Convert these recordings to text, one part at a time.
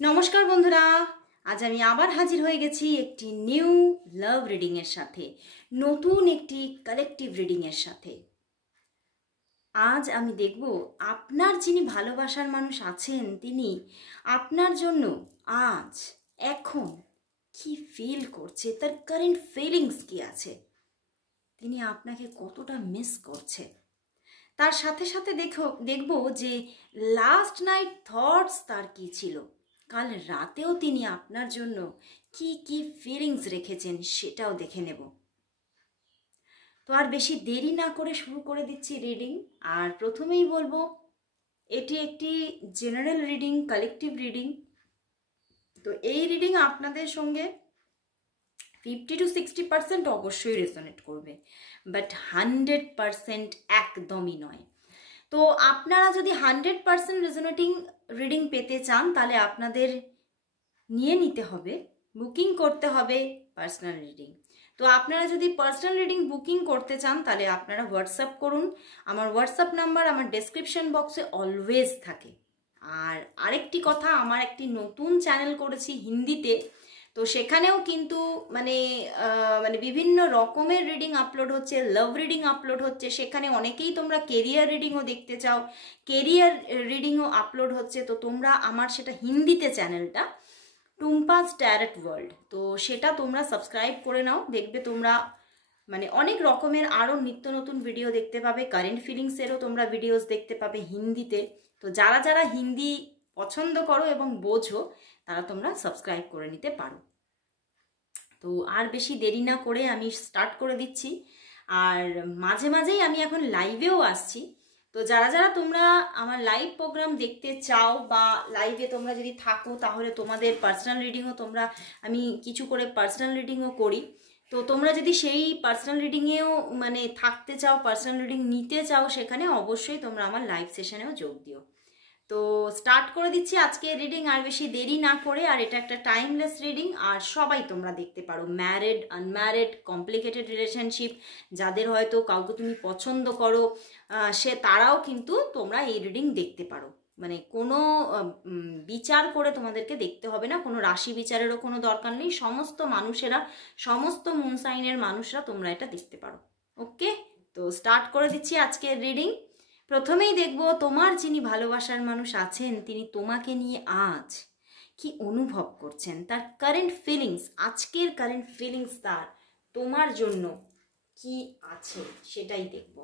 নমস্কার বন্ধুরা, আজ আমি আবার হাজির হয়ে গেছি একটি নিউ লাভ রিডিং এর সাথে, নতুন একটি কালেকটিভ রিডিং এর সাথে। আজ আমি দেখব আপনার যিনি ভালোবাসার মানুষ আছেন তিনি আপনার জন্য আজ এখন কি ফিল করছে, তার কারেন্ট ফিলিংস কি আছে, তিনি আপনাকে কতটা মিস করছে। তার সাথে সাথে দেখব যে লাস্ট নাইট থটস তার কি ছিল, কাল রাতেও তিনি আপনার জন্য কি কি ফিলিংস রেখেছেন সেটাও দেখে নেব। তো আর বেশি দেরি না করে শুরু করে দিচ্ছি রিডিং। আর প্রথমেই বলবো এটি একটি জেনারেল রিডিং, কালেকটিভ রিডিং। তো এই রিডিং আপনাদের সঙ্গে 50 to 60% অবশ্যই রেজোনেট করবে, বাট 100% একদমই নয়। তো আপনারা যদি 100% রেজোনেটিং রিডিং পেতে চান তাহলে আপনাদের নিয়ে নিতে হবে, বুকিং করতে হবে পার্সোনাল রিডিং। তো আপনারা যদি পার্সোনাল রিডিং বুকিং করতে চান তাহলে আপনারা হোয়াটসঅ্যাপ করুন। আমার হোয়াটসঅ্যাপ নাম্বার আমার ডেসক্রিপশন বক্সে অলওয়েজ থাকে। আর আরেকটি কথা, আমার একটি নতুন চ্যানেল করেছি হিন্দিতে, তো সেখানেও কিন্তু মানে বিভিন্ন রকমের রিডিং আপলোড হচ্ছে, লাভ রিডিং আপলোড হচ্ছে। সেখানে অনেকেই তোমরা কেরিয়ার রিডিংও দেখতে চাও, কেরিয়ার রিডিংও আপলোড হচ্ছে। তো তোমরা আমার সেটা হিন্দিতে চ্যানেলটা টুম্পাস ট্যারট ওয়ার্ল্ড, তো সেটা তোমরা সাবস্ক্রাইব করে নাও। দেখবে তোমরা মানে অনেক রকমের আরও নিত্য নতুন ভিডিও দেখতে পাবে, কারেন্ট ফিলিংসেরও তোমরা ভিডিওস দেখতে পাবে হিন্দিতে। তো যারা যারা হিন্দি পছন্দ করো এবং বোঝো তারা তোমরা সাবস্ক্রাইব করে নিতে পারো। তো আর বেশি দেরি না করে আমি স্টার্ট করে দিচ্ছি। আর মাঝে মাঝেই আমি এখন লাইভেও আসছি। তো যারা যারা তোমরা আমার লাইভ প্রোগ্রাম দেখতে চাও বা লাইভে তোমরা যদি থাকো তাহলে তোমাদের পার্সোনাল রিডিংও আমি কিছু করে পার্সোনাল রিডিংও করি। তো তোমরা যদি সেই পার্সোনাল রিডিংয়েও মানে থাকতে চাও, পার্সোনাল রিডিং নিতে চাও, সেখানে অবশ্যই তোমরা আমার লাইভ সেশনেও যোগ দিও। তো স্টার্ট করে দিচ্ছি আজকে রিডিং আর বেশি দেরি না করে। আর এটা একটা টাইমলেস রিডিং, আর সবাই তোমরা দেখতে পারো, ম্যারিড, আনম্যারিড, কমপ্লিকেটেড রিলেশনশিপ, যাদের হয়তো কাউকে তুমি পছন্দ করো তারাও কিন্তু তোমরা এই রিডিং দেখতে পারো। মানে কোনো বিচার করে তোমাদেরকে দেখতে হবে না, কোনো রাশি বিচারেরও কোনো দরকার নেই। সমস্ত মানুষেরা, সমস্ত মুন সাইনের মানুষরা তোমরা এটা দেখতে পারো। ওকে, তো স্টার্ট করে দিচ্ছি আজকের রিডিং। প্রথমেই দেখব তোমার যিনি ভালোবাসার মানুষ আছেন তিনি তোমাকে নিয়ে আজ কি অনুভব করছেন, তার কারেন্ট ফিলিংস, আজকের কারেন্ট ফিলিংস তার তোমার জন্য কি আছে সেটাই দেখব।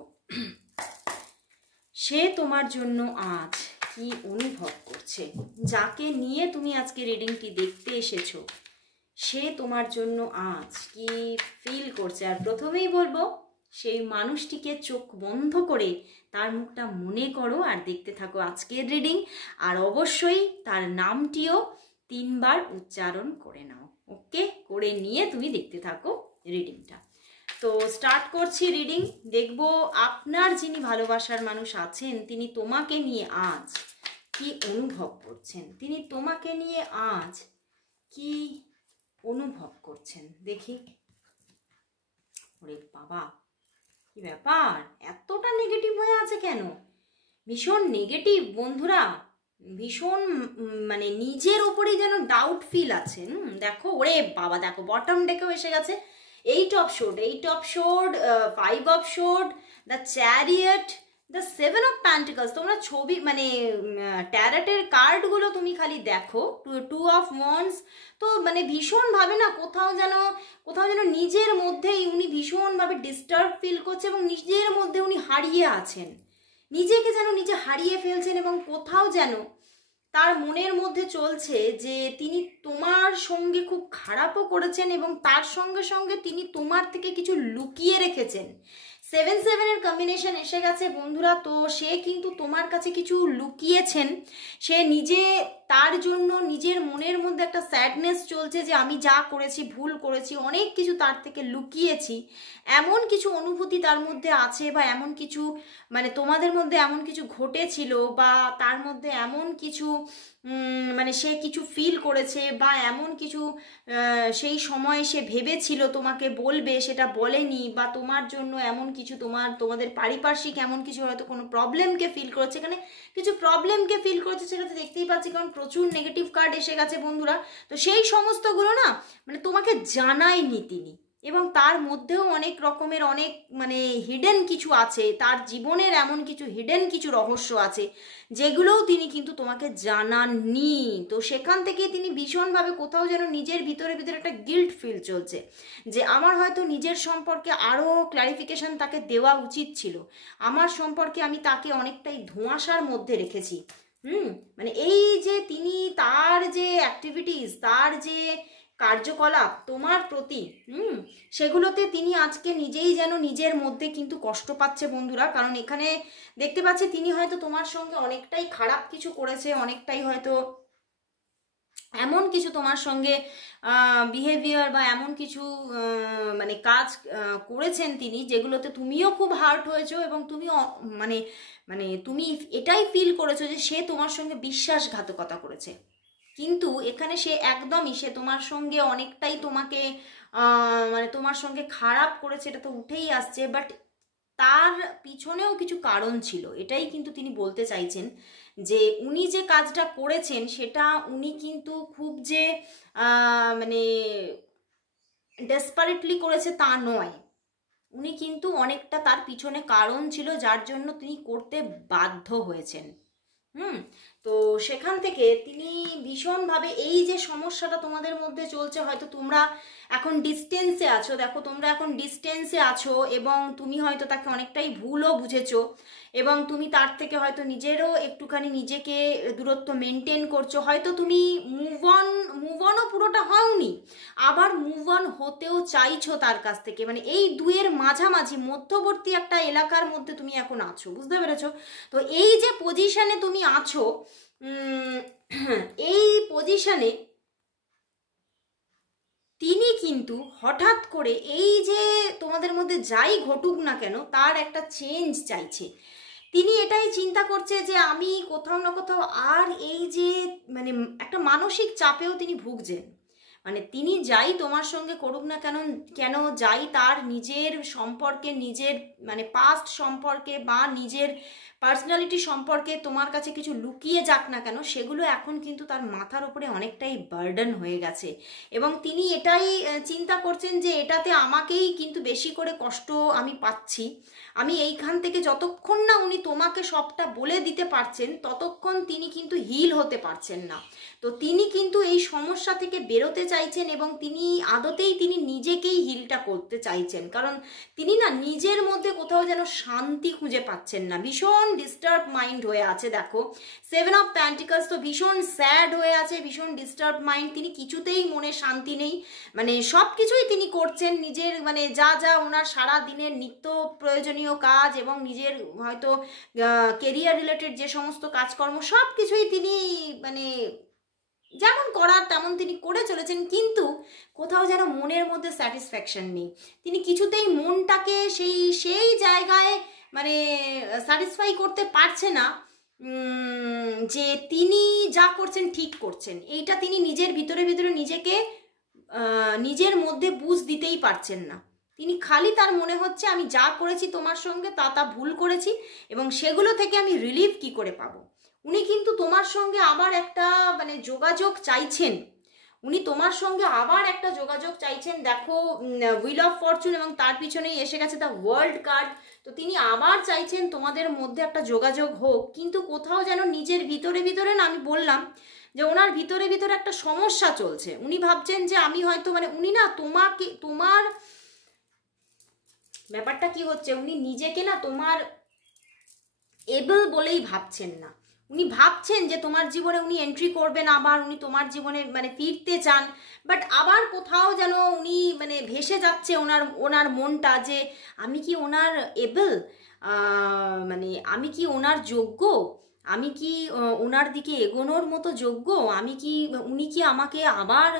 সে তোমার জন্য আজ কি অনুভব করছে, যাকে নিয়ে তুমি আজকে রিডিংটি দেখতে এসেছো সে তোমার জন্য আজ কি ফিল করছে। আর প্রথমেই বলবো সেই মানুষটিকে চোখ বন্ধ করে তার মুখটা মনে করো আর দেখতে থাকো আজকের রিডিং। আর অবশ্যই তার নামটিও 3 বার উচ্চারণ করে নাও। ওকে, করে নিয়ে তুমি দেখতে থাকো রিডিংটা। তো স্টার্ট করছি রিডিং। দেখব আপনার যিনি ভালোবাসার মানুষ আছেন তিনি তোমাকে নিয়ে আজ কি অনুভব করছেন, তিনি তোমাকে নিয়ে আজ কি অনুভব করছেন। দেখি, ওরে বাবা, কি ব্যাপার, এতটা নেগেটিভ হয়ে আছে কেন? ভীষণ নেগেটিভ বন্ধুরা, ভীষণ মানে নিজের ওপরেই যেন ডাউট ফিল আছে। দেখো, ওরে বাবা, দেখো বটম ডেকেও এসে গেছে 8 of শোর্ড, 8 of শোর্ড, 5 of শোর্ড, the chariot, the 7 of pentacles. তোমরা ছবি মানে ট্যারটের কার্ডগুলো তুমি খালি দেখো, 2 অফ ওয়ান্ডস। তো মানে ভীষণভাবে না কোথাও যেন নিজের মধ্যেই উনি ভীষণভাবে ডিস্টার্ব ফিল করছে এবং নিজের মধ্যে উনি হারিয়ে আছেন, নিজেকে যেন নিজে হারিয়ে ফেলছেন। এবং কোথাও যেন তার মনের মধ্যে চলছে যে তিনি তোমার সঙ্গে খুব খারাপও করেছেন এবং তার সঙ্গে সঙ্গে তিনি তোমার থেকে কিছু লুকিয়ে রেখেছেন। 7-7 কম্বিনেশন এসে গেছে বন্ধুরা। তো সে কিন্তু তোমার কাছে কিছু লুকিয়েছেন, সে নিজে তার জন্য নিজের মনের মধ্যে একটা স্যাডনেস চলছে যে আমি যা করেছি ভুল করেছি, অনেক কিছু তার থেকে লুকিয়েছি, এমন কিছু অনুভূতি তার মধ্যে আছে, বা এমন কিছু মানে তোমাদের মধ্যে এমন কিছু ঘটেছিল, বা তার মধ্যে এমন কিছু মানে সে কিছু ফিল করেছে, বা এমন কিছু সেই সময় সে ভেবেছিল তোমাকে বলবে সেটা বলেনি, বা তোমার জন্য এমন কিছু তোমাদের পারিপার্শ্বিক এমন কিছু হয়তো কোনো প্রবলেমকে ফিল করেছে, এখানে কিছু প্রবলেমকে ফিল করেছে, সেটা তো দেখতেই পাচ্ছি। কারণ প্রচুর নেগেটিভ কার্ড এসে গেছে বন্ধুরা। তো সেই সমস্তগুলো না মানে তোমাকে জানায়নি তিনি, এবং তার মধ্যেও অনেক রকমের অনেক মানে হিডেন কিছু আছে, তার জীবনের এমন কিছু হিডেন কিছু রহস্য আছে যেগুলোও তিনি কিন্তু তোমাকে জানাননি। তো সেখান থেকে তিনি ভীষণভাবে কোথাও যেন নিজের ভিতরে ভিতরে একটা গিল্ট ফিল চলছে যে আমার হয়তো নিজের সম্পর্কে আরও ক্ল্যারিফিকেশন তাকে দেওয়া উচিত ছিল, আমার সম্পর্কে আমি তাকে অনেকটাই ধোঁয়াশার মধ্যে রেখেছি। মানে এই যে তিনি তার যে অ্যাক্টিভিটিস, তার যে কার্যকলাপ তোমার প্রতি সেগুলোতে তিনি আজকে নিজেই যেন নিজের মধ্যে কিন্তু কষ্ট পাচ্ছে বন্ধুরা। কারণ এখানে দেখতে পাচ্ছি তিনি হয়তো তোমার সঙ্গে অনেকটাই খারাপ কিছু করেছে, অনেকটাই হয়তো এমন কিছু তোমার সঙ্গে বিহেভিয়ার বা এমন কিছু মানে কাজ করেছেন তিনি যেগুলোতে তুমিও খুব হার্ট হয়েছো, এবং তুমি মানে মানে তুমি এটাই ফিল করেছো যে সে তোমার সঙ্গে বিশ্বাসঘাতকতা করেছে। কিন্তু এখানে সে একদমই সে তোমার সঙ্গে অনেকটাই তোমাকে মানে তোমার সঙ্গে খারাপ করেছে, এটা তো উঠেই আসছে, বাট তার পিছনেও কিছু কারণ ছিল, এটাই কিন্তু তিনি বলতে চাইছেন যে উনি যে কাজটা করেছেন সেটা উনি কিন্তু খুব যে মানে ডেসপারেটলি করেছে তা নয়, উনি কিন্তু অনেকটা তার পিছনে কারণ ছিল যার জন্য তিনি করতে বাধ্য হয়েছেন। তো সেখান থেকে তিনি ভীষণভাবে এই যে সমস্যাটা তোমাদের মধ্যে চলছে, হয়তো তোমরা এখন ডিস্টেন্সে আছো, দেখো তোমরা এখন ডিস্টেন্সে আছো এবং তুমি হয়তো তাকে অনেকটাই ভুলও বুঝেছো, এবং তুমি তার থেকে হয়তো নিজেরও একটুখানি নিজেকে দূরত্ব মেনটেন করছো, হয়তো তুমি মুভ অনও পুরোটা হওনি, আবার মুভ অন হতেও চাইছো তার কাছ থেকে, মানে এই দুয়ের মাঝামাঝি মধ্যবর্তী একটা এলাকার মধ্যে তুমি এখন আছো, বুঝতে পেরেছো? তো এই যে পজিশনে তুমি আছো, এই পজিশনে তিনি কিন্তু হঠাৎ করে এই যে তোমাদের মধ্যে যাই ঘটুক না কেন তার একটা চেঞ্জ চাইছে। তিনি এটাই চিন্তা করছে যে আমি কোথাও না কোথাও আর এই যে মানে একটা মানসিক চাপেও তিনি ভুগছেন, মানে তিনি যাই তোমার সঙ্গে করুক না কেন কেন যাই তার নিজের সম্পর্কে, নিজের মানে পাস্ট সম্পর্কে বা নিজের পার্সোনালিটি সম্পর্কে তোমার কাছে কিছু লুকিয়ে যাক না কেন, সেগুলো এখন কিন্তু তার মাথার উপরে অনেকটাই বার্ডেন হয়ে গেছে, এবং তিনি এটাই চিন্তা করছেন যে এটাতে আমাকেই কিন্তু বেশি করে কষ্ট আমি পাচ্ছি, আমি এইখান থেকে যতক্ষণ না উনি তোমাকে সবটা বলে দিতে পারছেন ততক্ষণ তিনি কিন্তু হিল হতে পারছেন না। তো তিনি কিন্তু এই সমস্যা থেকে বেরোতে চাইছেন, এবং তিনি আদতেই তিনি নিজেকেই হিলটা করতে চাইছেন, কারণ তিনি না নিজের মধ্যে কোথাও যেন শান্তি খুঁজে পাচ্ছেন না, ভীষণ ডিস্টার্ব মাইন্ড হয়ে আছে। দেখো 7 অফ প্যান্টিকলস, তো ভীষণ স্যাড হয়ে আছে, ভীষণ ডিস্টার্ব মাইন্ড, তিনি কিছুতেই মনে শান্তি নেই, মানে সব কিছুই তিনি করছেন নিজের মানে যা যা ওনার সারা দিনের নিত্য প্রয়োজনীয় কাজ এবং নিজের হয়তো কেরিয়ার রিলেটেড যে সমস্ত কাজকর্ম সব কিছুই তিনি মানে যেমন করার তেমন তিনি করে চলেছেন, কিন্তু কোথাও যেন মনের মধ্যে স্যাটিসফ্যাকশন নেই, তিনি কিছুতেই মনটাকে সেই জায়গায় মানে স্যাটিসফাই করতে পারছে না যে তিনি যা করছেন ঠিক করছেন, এইটা তিনি নিজের ভিতরে ভিতরে নিজেকে নিজের মধ্যে বুঝ দিতেই পারছেন না। তিনি খালি তার মনে হচ্ছে আমি যা করেছি তোমার সঙ্গে তা ভুল করেছি, এবং সেগুলো থেকে আমি রিলিফ কি করে পাবো। উনি কিন্তু তোমার সঙ্গে আবার একটা মানে যোগাযোগ চাইছেন, উনি তোমার সঙ্গে আবার একটা যোগাযোগ চাইছেন। দেখো হুইল অফ ফরচুন এবং তার পিছনেই এসে গেছে দ্য ওয়ার্ল্ড কার্ড, তো তিনি আবার চাইছেন তোমাদের মধ্যে একটা যোগাযোগ হোক, কিন্তু কোথাও যেন নিজের ভিতরে ভিতরে না, আমি বললাম যে ওনার ভিতরে ভিতরে একটা সমস্যা চলছে, উনি ভাবছেন যে আমি হয়তো মানে উনি না তোমাকে তোমার ব্যাপারটা কি হচ্ছে, উনি নিজেকে না তোমার এবল বলেই ভাবছেন না, উনি ভাবছেন যে তোমার জীবনে উনি এন্ট্রি করবেন, আবার উনি তোমার জীবনে মানে ফিরতে চান, বাট আবার কোথাও যেন উনি মানে ভেসে যাচ্ছে ওনার মনটা যে আমি কি ওনার এবল, মানে আমি কি ওনার যোগ্য, আমি কি ওনার দিকে এগোনোর মতো যোগ্য, আমি কি উনি কি আমাকে আবার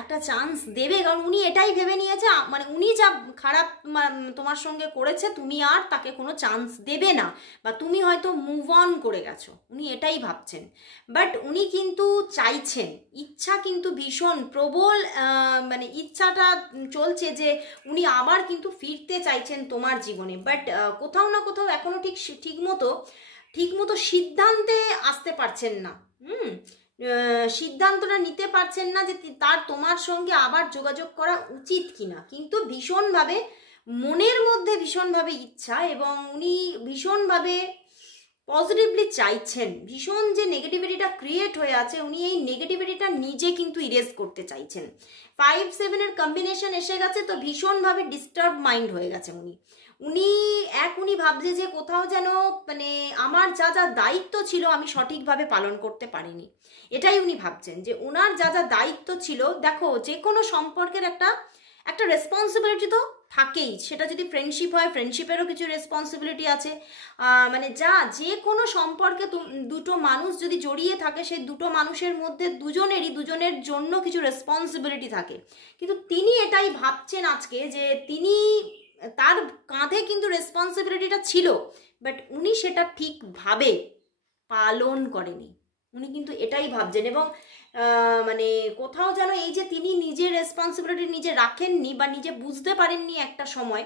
একটা চান্স দেবে, কারণ উনি এটাই ভেবে নিয়েছে মানে উনি যা খারাপ তোমার সঙ্গে করেছে তুমি আর তাকে কোনো চান্স দেবে না, বা তুমি হয়তো মুভ অন করে গেছো, উনি এটাই ভাবছেন। বাট উনি কিন্তু চাইছেন, ইচ্ছা কিন্তু ভীষণ প্রবল মানে ইচ্ছাটা চলছে যে উনি আবার কিন্তু ফিরতে চাইছেন তোমার জীবনে, বাট কোথাও না কোথাও এখনো ঠিক মতো সিদ্ধান্তে আসতে পারছেন না। সিদ্ধান্তটা নিতে পারছেন না যে তার তোমার সঙ্গে আবার যোগাযোগ করা উচিত কিনা, কিন্তু ভীষণভাবে মনের মধ্যে ভীষণভাবে ইচ্ছা এবং উনি ভীষণভাবে পজিটিভলি চাইছেন, ভীষণ যে নেগেটিভিটিটা ক্রিয়েট হয়ে আছে উনি এই নেগেটিভিটিটা নিজে কিন্তু ইরেজ করতে চাইছেন। 5-7-এর কম্বিনেশন এসে গেছে, তো ভীষণভাবে ডিস্টার্ব মাইন্ড হয়ে গেছে উনি। উনি ভাবছে যে কোথাও যেন মানে আমার যা যা দায়িত্ব ছিল আমি সঠিকভাবে পালন করতে পারিনি, এটাই উনি ভাবছেন যে ওনার যা যা দায়িত্ব ছিল। দেখো, যে কোনো সম্পর্কের একটা রেসপন্সিবিলিটি তো থাকেই, সেটা যদি ফ্রেন্ডশিপ হয় ফ্রেন্ডশিপেরও কিছু রেসপন্সিবিলিটি আছে। মানে যে কোনো সম্পর্কে দুটো মানুষ যদি জড়িয়ে থাকে সেই দুটো মানুষের মধ্যে দুজনের জন্য কিছু রেসপন্সিবিলিটি থাকে, কিন্তু তিনি এটাই ভাবছেন আজকে যে তার কাঁধে কিন্তু রেসপন্সিবিলিটিটা ছিল, বাট উনি সেটা ঠিকভাবে পালন করেনি। উনি কিন্তু এটাই ভাবছেন এবং মানে কোথাও যেন এই যে তিনি নিজের রেসপন্সিবিলিটি নিজে রাখেননি বা নিজে বুঝতে পারেননি একটা সময়,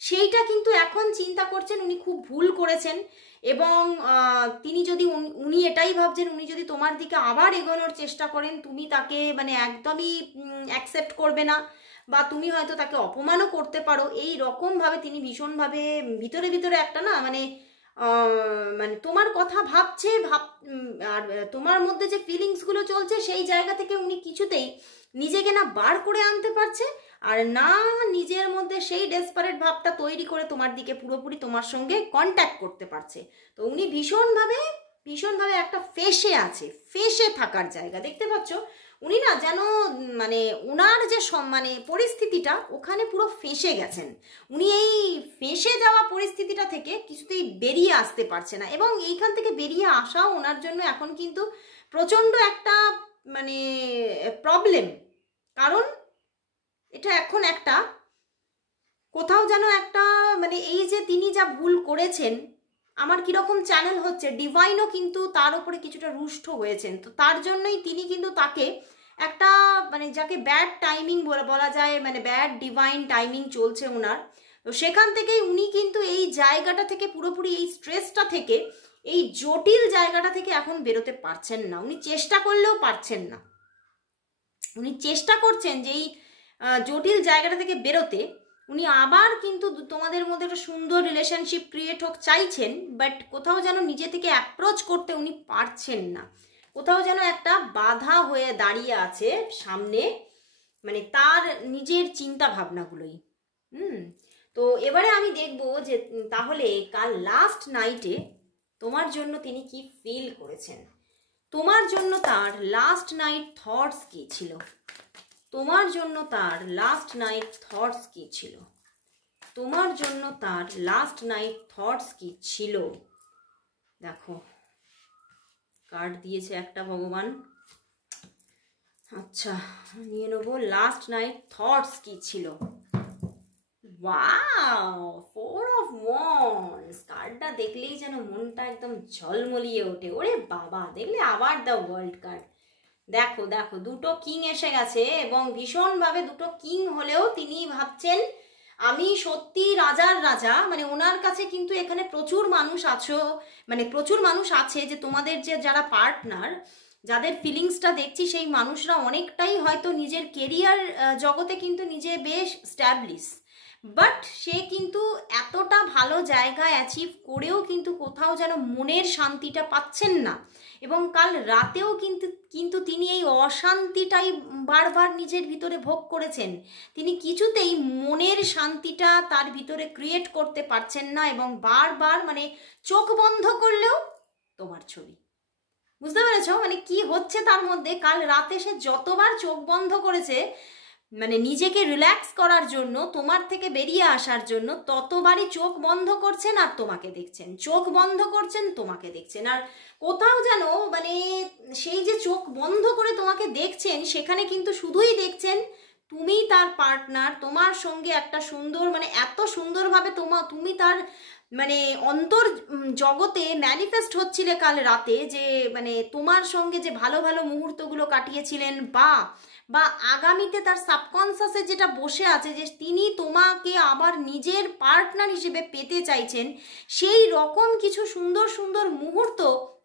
সেইটা কিন্তু এখন চিন্তা করছেন উনি খুব ভুল করেছেন। এবং তিনি যদি উনি এটাই ভাবছেন উনি যদি তোমার দিকে আবার এগোনোর চেষ্টা করেন তুমি তাকে মানে একদমই অ্যাকসেপ্ট করবে না, বা তুমি হয়তো তাকে অপমানও করতে পারো, এই রকমভাবে তিনি ভীষণভাবে ভিতরে ভিতরে একটা না মানে মানে তোমার কথা ভাবছে আর তোমার মধ্যে যে ফিলিংসগুলো চলছে সেই জায়গা থেকে উনি কিছুতেই নিজেকে না বার করে আনতে পারছে, আর না নিজের মধ্যে সেই ডেসপারেট ভাবটা তৈরি করে তোমার দিকে পুরোপুরি তোমার সঙ্গে কন্ট্যাক্ট করতে পারছে। তো উনি ভীষণভাবে একটা ফেসে থাকার জায়গা দেখতে পাচ্ছ। উনি না যেন মানে ওনার যে মানে পরিস্থিতিটা ওখানে পুরো ফেসে গেছেন। উনি এই ফেসে যাওয়া পরিস্থিতিটা থেকে কিছুতেই বেরিয়ে আসতে পারছে না, এবং এইখান থেকে বেরিয়ে আসাও ওনার জন্য এখন কিন্তু প্রচণ্ড একটা মানে প্রবলেম। কারণ এটা এখন একটা কোথাও যেন একটা মানে এই যে তিনি যা ভুল করেছেন, আমার কীরকম চ্যানেল হচ্ছে ডিভাইনও কিন্তু তার উপরে কিছুটা রুষ্ট হয়েছেন। তো তার জন্যই তিনি কিন্তু তাকে একটা মানে যাকে ব্যাড টাইমিং বলা যায়, মানে ব্যাড ডিভাইন টাইমিং চলছে ওনার। তো সেখান থেকেই উনি কিন্তু এই জায়গাটা থেকে পুরোপুরি এই স্ট্রেসটা থেকে এই জটিল জায়গাটা থেকে এখন বেরোতে পারছেন না। উনি চেষ্টা করলেও পারছেন না। উনি চেষ্টা করছেন যে এই জটিল জায়গাটা থেকে বেরোতে। উনি আবার কিন্তু তোমাদের মধ্যে একটা সুন্দর রিলেশনশিপ ক্রিয়েট হোক চাইছেন, বাট কোথাও যেন নিজে থেকে অ্যাপ্রোচ করতে উনি পারছেন না। কোথাও যেন একটা বাধা হয়ে দাঁড়িয়ে আছে সামনে, মানে তার নিজের চিন্তা ভাবনাগুলোই। তো এবারে আমি দেখব যে তাহলে কাল লাস্ট নাইটে তোমার জন্য তিনি কি ফিল করেছেন, তোমার জন্য তার লাস্ট নাইট থটস কি ছিল, তোমার জন্য তার লাস্ট নাইট থটস কি ছিল, তোমার জন্য তার লাস্ট নাইট থটস কি ছিল। দেখো কার্ড দিয়েছে একটা ভগবান। আচ্ছা নিয়ে নেবো লাস্ট নাইট থটস কি ছিল। ওয়াও, 4 of Wands কার্ডটা দেখলেই যেন মনটা একদম ঝলমলিয়ে ওঠে। ওরে বাবা, দেখলে আবার দ্য ওয়ার্ল্ড কার্ড। দেখো দেখো দুটো কিং এসে গেছে, এবং ভীষণভাবে দুটো কিং হলেও তিনি ভাবছেন আমি সত্যি রাজার রাজা। মানে ওনার কাছে কিন্তু এখানে প্রচুর মানুষ আছো, মানে প্রচুর মানুষ আছে যে তোমাদের যে যারা পার্টনার, যাদের ফিলিংসটা দেখছি সেই মানুষরা অনেকটাই হয়তো নিজের কেরিয়ার জগতে কিন্তু নিজে বেশ স্ট্যাবলিশ, বাট সে কিন্তু এতটা ভালো জায়গায় অ্যাচিভ করেও কিন্তু কোথাও যেন মনের শান্তিটা পাচ্ছেন না। এবং কাল রাতেও কিন্তু তিনি এই অশান্তিটাই বারবার নিজের ভিতরে ভোগ করেছেন। তিনি কিছুতেই মনের শান্তিটা তার ভিতরে ক্রিয়েট করতে পারছেন না, এবং বারবার মানে চোখ বন্ধ করলেও তোমার ছবি। বুঝতে পেরেছ মানে কি হচ্ছে তার মধ্যে? কাল রাতে সে যতবার চোখ বন্ধ করেছে মানে নিজেকে রিল্যাক্স করার জন্য, তোমার থেকে বেরিয়ে আসার জন্য, ততবারই চোখ বন্ধ করছেন আর তোমাকে দেখছেন, চোখ বন্ধ করছেন তোমাকে দেখছেন। আর কোথাও যেন মানে সেই যে চোখ বন্ধ করে তোমাকে দেখছেন সেখানে কিন্তু শুধুই দেখছেন তুমি তার পার্টনার, তোমার সঙ্গে একটা সুন্দর মানে এত সুন্দরভাবে তুমি তার মানে অন্তর জগতে ম্যানিফেস্ট হচ্ছিলে কাল রাতে, যে মানে তোমার সঙ্গে যে ভালো ভালো মুহূর্তগুলো কাটিয়েছিলেন, বা আগামীতে তার সাবকনসিয়াসে যেটা বসে আছে যে তিনি তোমাকে আবার নিজের পার্টনার হিসেবে পেতে চাইছেন, সেই রকম কিছু সুন্দর সুন্দর মুহূর্ত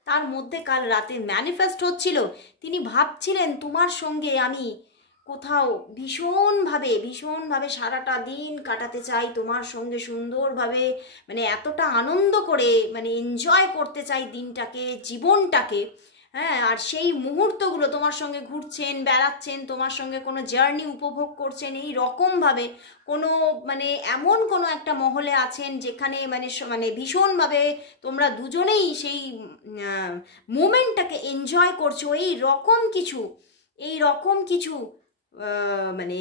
তার মধ্যে কাল রাতে ম্যানিফেস্ট হচ্ছিল, তিনি ভাবছিলেন তোমার সঙ্গে আমি কোথাও ভীষণভাবে সারাটা দিন কাটাতে চাই, তোমার সঙ্গে সুন্দরভাবে মানে এতটা আনন্দ করে মানে এনজয় করতে চাই দিনটাকে, জীবনটাকে। হ্যাঁ, আর সেই মুহূর্তগুলো তোমার সঙ্গে ঘুরছেন, বেড়াচ্ছেন, তোমার সঙ্গে কোনো জার্নি উপভোগ করছেন, এই রকমভাবে কোনো মানে এমন কোনো একটা মহলে আছেন যেখানে মানে ভীষণভাবে তোমরা দুজনেই সেই মোমেন্টটাকে এনজয় করছো। এই রকম কিছু মানে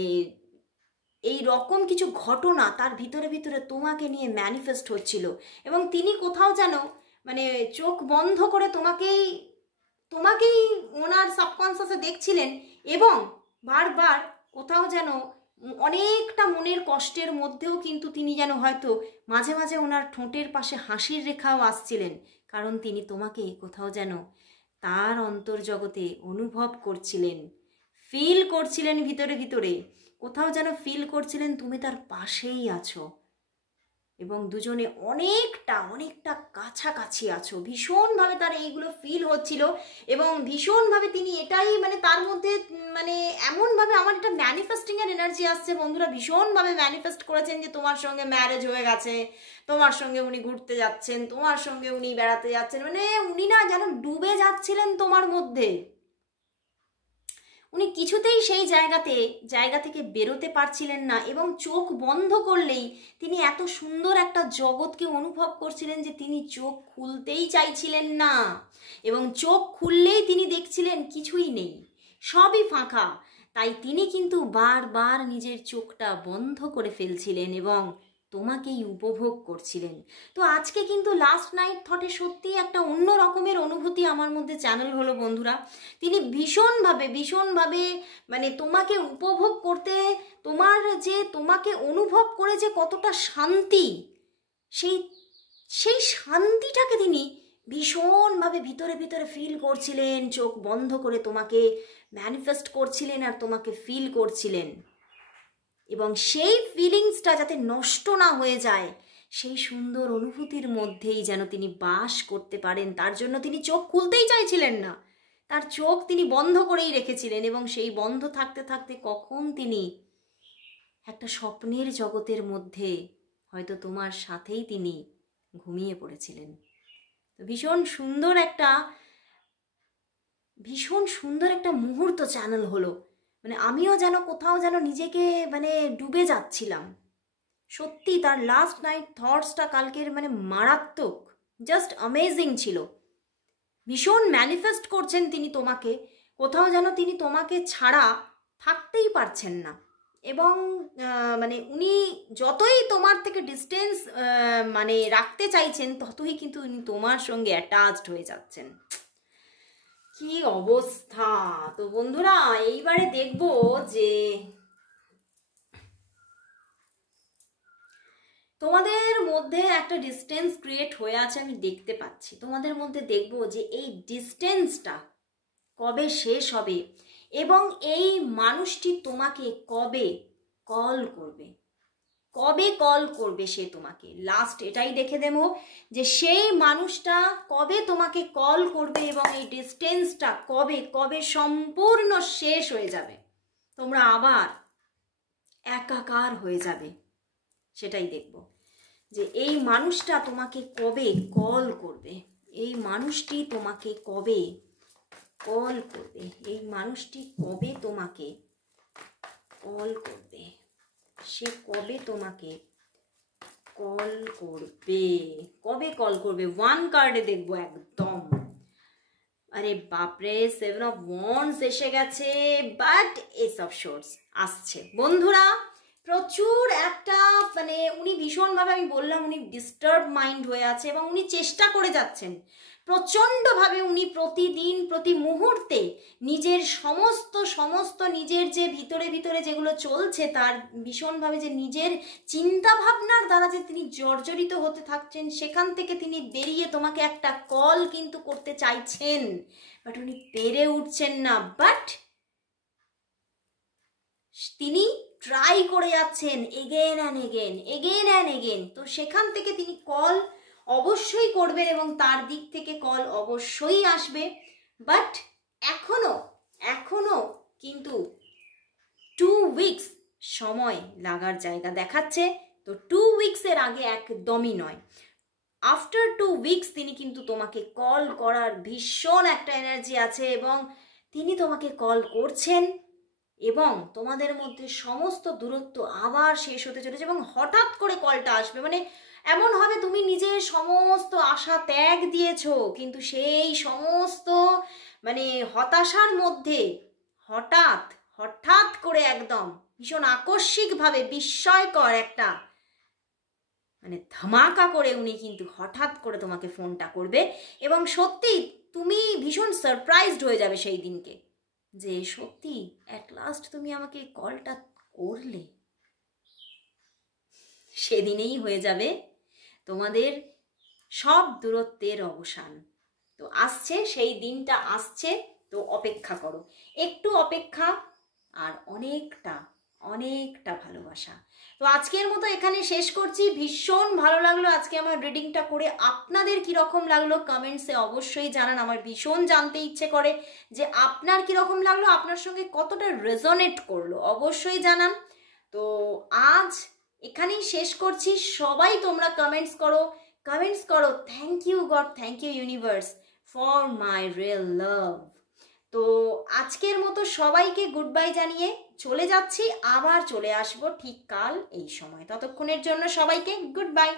এই রকম কিছু ঘটনা তার ভিতরে ভিতরে তোমাকে নিয়ে ম্যানিফেস্ট হচ্ছিল, এবং তিনি কোথাও যেন মানে চোখ বন্ধ করে তোমাকেই ওনার সাবকনসিয়াসে দেখছিলেন, এবং বারবার কোথাও যেন অনেকটা মনের কষ্টের মধ্যেও কিন্তু তিনি যেন হয়তো মাঝে মাঝে ওনার ঠোঁটের পাশে হাসির রেখাও আসছিলেন, কারণ তিনি তোমাকে কোথাও যেন তার অন্তর্জগতে অনুভব করছিলেন, ফিল করছিলেন ভিতরে ভিতরে, কোথাও যেন ফিল করছিলেন তুমি তার পাশেই আছো, এবং দুজনে অনেকটা কাছাকাছি আছো। ভীষণভাবে তার এইগুলো ফিল হচ্ছিল, এবং ভীষণভাবে তিনি এটাই মানে তার মধ্যে মানে এমনভাবে আমার একটা ম্যানিফেস্টিংয়ের এনার্জি আসছে বন্ধুরা, ভীষণভাবে ম্যানিফেস্ট করেছেন যে তোমার সঙ্গে ম্যারেজ হয়ে গেছে, তোমার সঙ্গে উনি ঘুরতে যাচ্ছেন, তোমার সঙ্গে উনি বেড়াতে যাচ্ছেন, মানে উনি না যেন ডুবে যাচ্ছিলেন তোমার মধ্যে। উনি কিছুতেই সেই জায়গা থেকে বেরোতে পারছিলেন না, এবং চোখ বন্ধ করলেই তিনি এত সুন্দর একটা জগৎকে অনুভব করছিলেন যে তিনি চোখ খুলতেই চাইছিলেন না, এবং চোখ খুললেই তিনি দেখছিলেন কিছুই নেই, সবই ফাঁকা। তাই তিনি কিন্তু বারবার নিজের চোখটা বন্ধ করে ফেলছিলেন এবং তোমাকেই উপভোগ করছিলেন। তো আজকে কিন্তু লাস্ট নাইট থটে সত্যিই একটা অন্য রকমের অনুভূতি আমার মধ্যে চ্যানেল হলো বন্ধুরা। তিনি ভীষণভাবে মানে তোমাকে উপভোগ করতে, তোমাকে অনুভব করে যে কতটা শান্তি, সেই শান্তিটাকে তিনি ভীষণভাবে ভিতরে ভিতরে ফিল করছিলেন, চোখ বন্ধ করে তোমাকে ম্যানিফেস্ট করছিলেন আর তোমাকে ফিল করছিলেন, এবং সেই ফিলিংসটা যাতে নষ্ট না হয়ে যায়, সেই সুন্দর অনুভূতির মধ্যেই যেন তিনি বাস করতে পারেন, তার জন্য তিনি চোখ খুলতেই চাইছিলেন না, তার চোখ তিনি বন্ধ করেই রেখেছিলেন, এবং সেই বন্ধ থাকতে থাকতে কখন তিনি একটা স্বপ্নের জগতের মধ্যে হয়তো তোমার সাথেই তিনি ঘুমিয়ে পড়েছিলেন। তো ভীষণ সুন্দর একটা মুহূর্ত চ্যানেল হলো, মানে আমিও যেন কোথাও যেন নিজেকে মানে ডুবে যাচ্ছিলাম। সত্যি তার লাস্ট নাইট থটসটা কালকের মানে মারাত্মক, জাস্ট অ্যামেজিং ছিল। ভীষণ ম্যানিফেস্ট করছেন তিনি তোমাকে, কোথাও যেন তিনি তোমাকে ছাড়া থাকতেই পারছেন না, এবং মানে উনি যতই তোমার থেকে ডিস্টেন্স মানে রাখতে চাইছেন, ততই কিন্তু উনি তোমার সঙ্গে অ্যাটাচড হয়ে যাচ্ছেন। কি অবস্থা! তো বন্ধুরা, এইবারে দেখবো যে তোমাদের মধ্যে একটা ডিস্টেন্স ক্রিয়েট হয়ে আছে, আমি দেখতে পাচ্ছি তোমাদের মধ্যে। দেখবো যে এই ডিস্টেন্সটা কবে শেষ হবে, এবং এই মানুষটি তোমাকে কবে কল করবে সে তোমাকে। লাস্ট এটাই দেখে দেবো যে সেই মানুষটা কবে তোমাকে কল করবে, এবং এই ডিস্টেন্সটা কবে সম্পূর্ণ শেষ হয়ে যাবে, তোমরা আবার একাকার হয়ে যাবে, সেটাই দেখব। যে এই মানুষটা তোমাকে কবে কল করবে, এই মানুষটি তোমাকে কবে কল করবে, এই মানুষটি কবে তোমাকে কল করবে, সে কবে তোমাকে কল করবে, ওয়ান কার্ডে দেখবো একদম। আরে বাপরে, 7 অফ ওয়ান্ডস এসে গেছে, বাট এস অফ শোর্টস আসছে বন্ধুরা। প্রচুর একটা মানে উনি ভীষণভাবে, আমি বললাম উনি ডিস্টার্ব মাইন্ড হয়ে আছে, এবং উনি চেষ্টা করে যাচ্ছেন প্রচণ্ডভাবে, উনি প্রতিদিন প্রতি মুহূর্তে নিজের সমস্ত নিজের যে ভিতরে যেগুলো চলছে, তার ভীষণভাবে যে নিজের চিন্তা ভাবনার দ্বারা যে তিনি জর্জরিত হতে থাকছেন, সেখান থেকে তিনি বেরিয়ে তোমাকে একটা কল কিন্তু করতে চাইছেন, বাট উনি পেরে উঠছেন না, বাট তিনি ট্রাই করে যাচ্ছেন এগেন অ্যান্ড এগেন। তো সেখান থেকে তিনি কল অবশ্যই করবেন এবং তার দিক থেকে কল অবশ্যই আসবে। বাট এখনো কিন্তু 2 উইকস সময় লাগার জায়গা দেখাচ্ছে। তো 2 উইকসের আগে একদমই নয়, আফটার 2 উইকস তিনি কিন্তু তোমাকে কল করার ভীষণ একটা এনার্জি আছে এবং তিনি তোমাকে কল করছেন এবং তোমাদের মধ্যে সমস্ত দূরত্ব আবার শেষ হতে চলেছে এবং হঠাৎ করে কলটা আসবে। মানে এমন হবে তুমি নিজের সমস্ত আশা ত্যাগ দিয়েছো, কিন্তু সেই সমস্ত মানে হতাশার মধ্যে হঠাৎ করে একদম ভীষণ আকস্মিকভাবে বিস্ময়কর একটা মানে ধামাকা করে উনি কিন্তু হঠাৎ করে তোমাকে ফোনটা করবে এবং সত্যি তুমি ভীষণ সারপ্রাইজড হয়ে যাবে সেই দিনকে, যে সত্যি অ্যাট লাস্ট তুমি আমাকে কলটা করলে। সেদিনেই হয়ে যাবে তোমাদের সব দূরত্বের অবসান। তো আসছে সেই দিনটা, আসছে, তো অপেক্ষা করো, একটু অপেক্ষা আর অনেকটা ভালোবাসা। তো আজকের মতো এখানে শেষ করছি। ভীষণ ভালো লাগলো আজকে আমার রিডিংটা করে। আপনাদের কীরকম লাগলো কমেন্টসে অবশ্যই জানান, আমার ভীষণ জানতে ইচ্ছে করে যে আপনার কীরকম লাগলো, আপনার সঙ্গে কতটা রেজোনেট করলো অবশ্যই জানান। তো আজ এখানেই শেষ করছি। সবাই তোমরা কমেন্টস করো thank you God, thank you universe for my real love. তো আজকের মতো সবাইকে গুড বাই জানিয়ে চলে যাচ্ছি, আবার চলে আসবো ঠিক কাল এই সময়। ততক্ষণের জন্য সবাইকে গুড বাই।